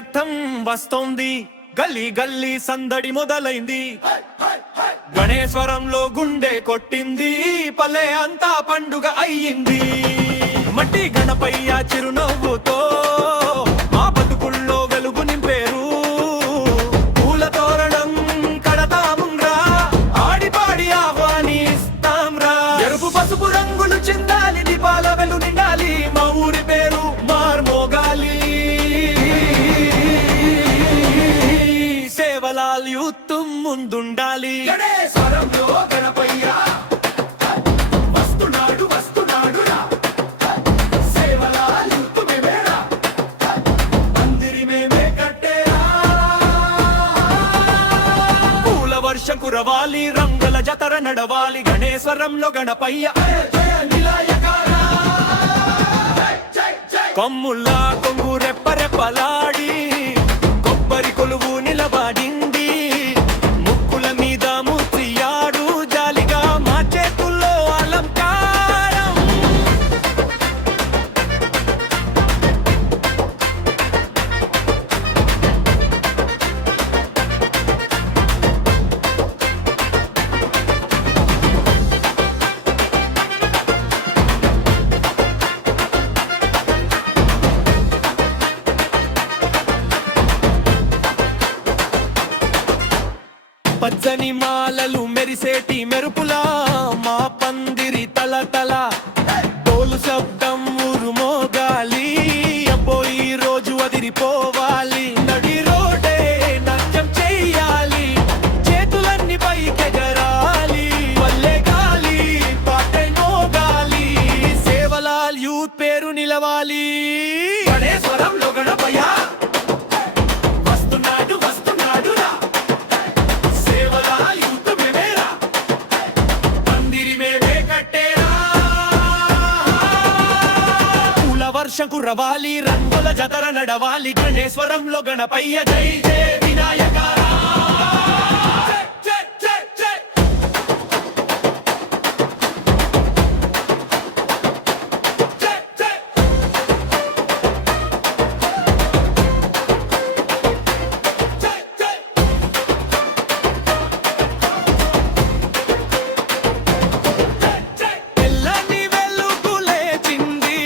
రథం వస్తోంది, గల్లీ గల్లీ సందడి మొదలైంది. గణేశ్వరంలో గుండె కొట్టింది, పల్లె అంతా పండుగ అయ్యింది. మట్టి గణపయ్య చిరునవ్వుతో మా బతుకుల్లో వెలుగు నింపేరు. పూల తోరణం కడతామురా, ఆడిపాడి ఆహ్వానిస్తాంరా. ఎరుపు పసుపు రంగులు చిందాలి, దీపాల వెలు నిండాలి, మా ఊరి పేరు మార్మోగాలి. సేవలాల్ యూత్ ముందుండాలి. గణేశ్వరంలో గణపయ్య వస్తున్నాడు వస్తున్నాడు రా, సేవలాల్ యూత్ మేమేరా, మందిరి మేమే కట్టేరా. పూల వర్షం కురవాలి, రంగుల జతర నడవాలి, గణేశ్వరంలో గణపయ్య కొమ్ముల్లా కొంగు రెప్పరెప్పలాడి కొబ్బరి కొలువు నిలబడింది. ముక్కుల మీద మూర్తియాడు జాలిగా, మా చేతుల్లో అలంకారం. పచ్చని మాలలు మెరిసేటి మెరుపులా, మా పందిరి తలతల తోలు శబ్దం ఊరుమోగాలి. అబ్బో ఈ రోజు వదిలిపోవాలి, నడి రోడే నాట్యం చెయ్యాలి, చేతులన్నీ పైకెగరాలి, వల్లే గాలి పాటై మోగాలి, సేవలాల్ యూత్ పేరు నిలవాలి. గణేశ్వరంలో గణపయ్య వస్తున్నాడు వస్తున్నాడు రా, సేవలాల్ యూత్ మేమేరా, మందిరి మేమే కట్టేరా. పూల వర్షం కురవాలి, రంగుల జతర నడవాలి, గణేశ్వరంలో గణపయ్య జై జయ వినాయకారా. తెల్లని వెలుగులేచింది,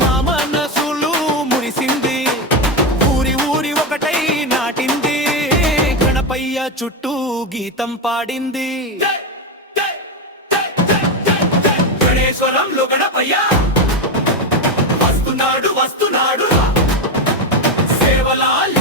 మా మనసులు మురిసింది, ఊరి ఊరి ఒకటై నాటింది, గణపయ్య చుట్టూ గీతం పాడింది. గణేశ్వరంలో గణపయ్య వస్తున్నాడు వస్తున్నాడు రా, సేవలాల్